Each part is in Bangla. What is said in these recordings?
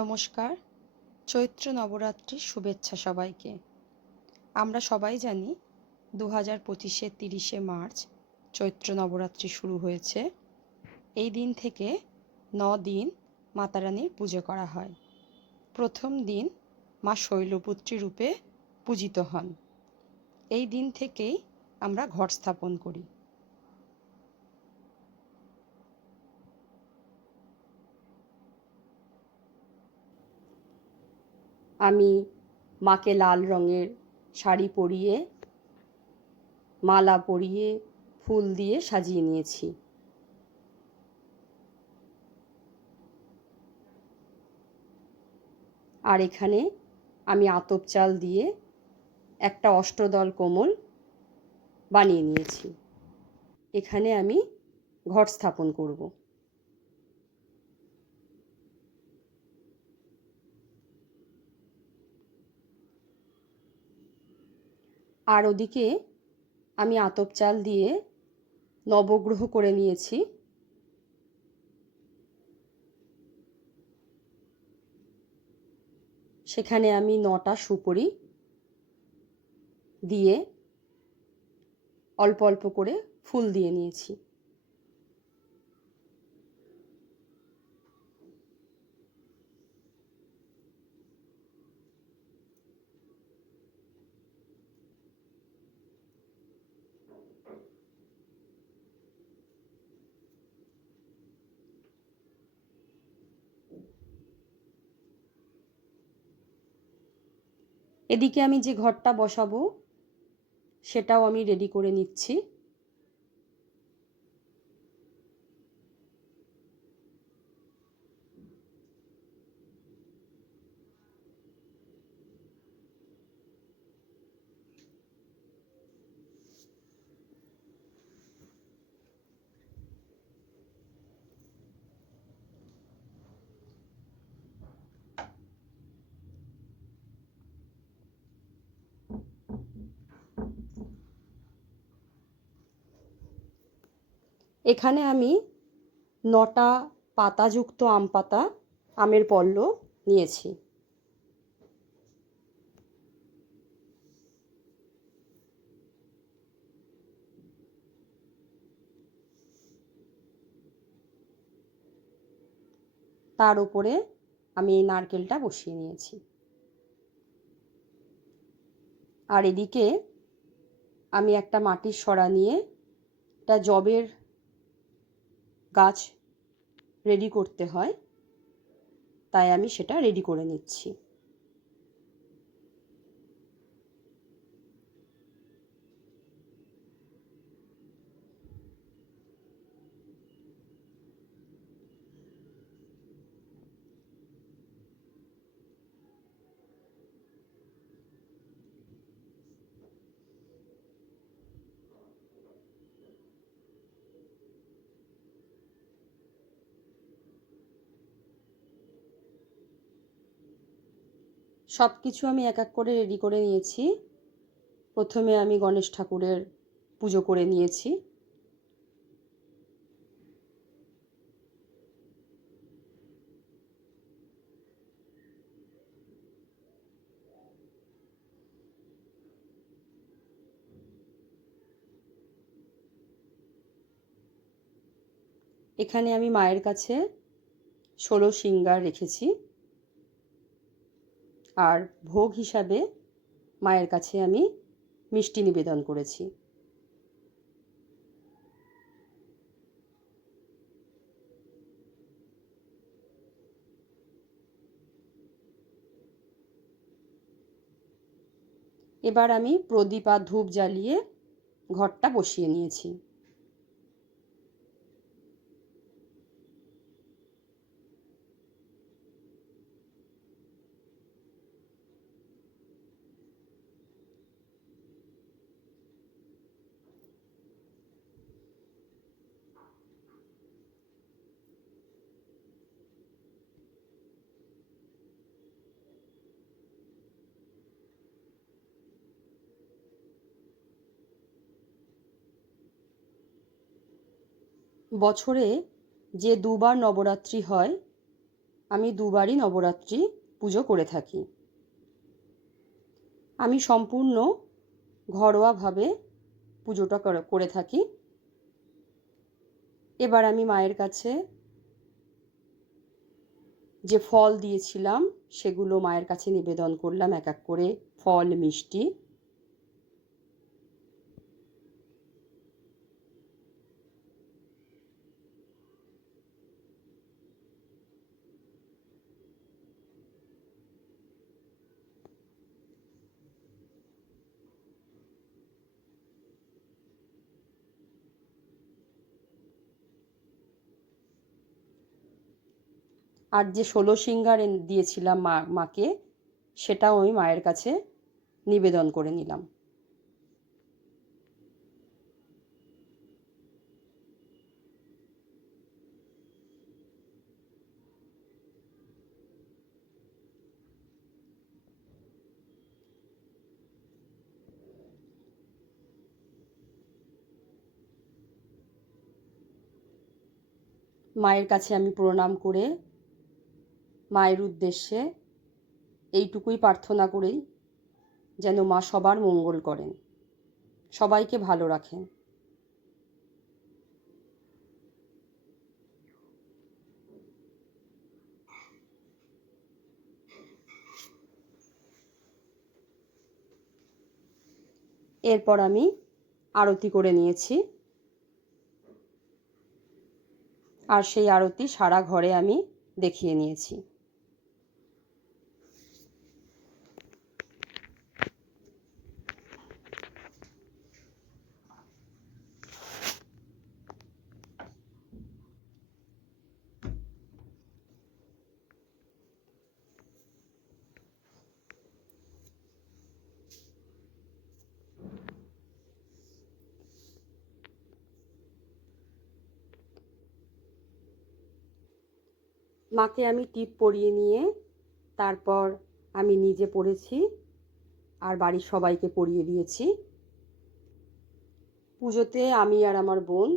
নমস্কার। চৈত্র নবরাত্রির শুভেচ্ছা সবাইকে। আমরা সবাই জানি 2025-এর 30শে মার্চ চৈত্র নবরাত্রি শুরু হয়েছে। এই দিন থেকে 9 দিন মাতারানীর পুজো করা হয়। প্রথম দিন মা শৈলপুত্রী রূপে পূজিত হন। এই দিন থেকেই আমরা ঘট স্থাপন করি। আমি মাকে লাল রঙের শাড়ি পরিয়ে, মালা পরিয়ে, ফুল দিয়ে সাজিয়ে নিয়েছি। আর এখানে আমি আতপ চাল দিয়ে একটা অষ্টদল কোমল বানিয়ে নিয়েছি। এখানে আমি ঘট স্থাপন করব। আর ওদিকে আমি আতপ চাল দিয়ে নবগ্রহ করে নিয়েছি। সেখানে আমি 9টা সুপুরি দিয়ে অল্প অল্প করে ফুল দিয়ে নিয়েছি। এদিকে আমি যে ঘরটা বসাবো সেটাও আমি রেডি করে নিচ্ছি। এখানে আমি 9টা পাতাযুক্ত আম পাতা, আমের পল্লব নিয়েছি। তার উপরে আমি এই নারকেলটা বসিয়ে নিয়েছি। আর এদিকে আমি একটা মাটির সরা নিয়ে একটা জবের গাছ রেডি করতে হয়, তাই আমি সেটা রেডি করে নিচ্ছি। সব কিছু আমি এক এক করে রেডি করে নিয়েছি। প্রথমে আমি গণেশ ঠাকুরের পুজো করে নিয়েছি। এখানে আমি মায়ের কাছে 16 সিঙ্গার রেখেছি। আর ভোগ হিসাবে মায়ের কাছে আমি মিষ্টি নিবেদন করেছি। এবার আমি প্রদীপ আর ধূপ জ্বালিয়ে ঘরটা বসিয়ে নিয়েছি। বছরে যে দুবার নবরাত্রি হয়, আমি দুবারই নবরাত্রি পুজো করে থাকি। আমি সম্পূর্ণ ঘরোয়াভাবে পুজোটা করে থাকি। এবার আমি মায়ের কাছে যে ফল দিয়েছিলাম সেগুলো মায়ের কাছে নিবেদন করলাম, এক এক করে ফল, মিষ্টি। আর যে 16 সিঙ্গার দিয়েছিলাম মাকে, সেটাও আমি মায়ের কাছে নিবেদন করে নিলাম। মায়ের কাছে আমি প্রণাম করে মায়ের উদ্দেশ্যে এইটুকুই প্রার্থনা করি, যেন মা সবার মঙ্গল করেন, সবাইকে ভালো রাখেন। এরপর আমি আরতি করে নিয়েছি, আর সেই আরতি সারা ঘরে আমি দেখিয়ে নিয়েছি। মাকে আমি টিপ পরিয়ে নিয়ে তারপর আমি নিজে পড়েছি আর বাড়ির সবাইকে পরিয়ে দিয়েছি। পুজোতে আমি আর আমার বোন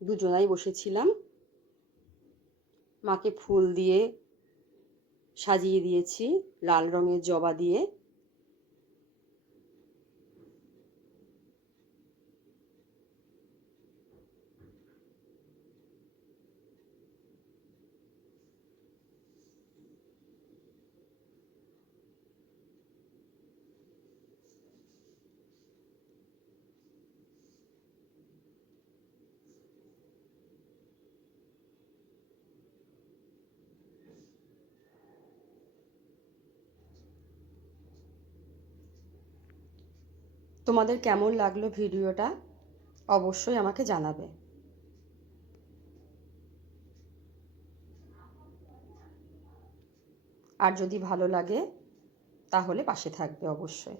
দুজনাই বসেছিলাম। মাকে ফুল দিয়ে সাজিয়ে দিয়েছি, লাল রঙের জবা দিয়ে। তোমাদের কেমন লাগলো ভিডিওটা অবশ্যই আমাকে জানাবে। আর যদি ভালো লাগে তাহলে পাশে থাকবে অবশ্যই।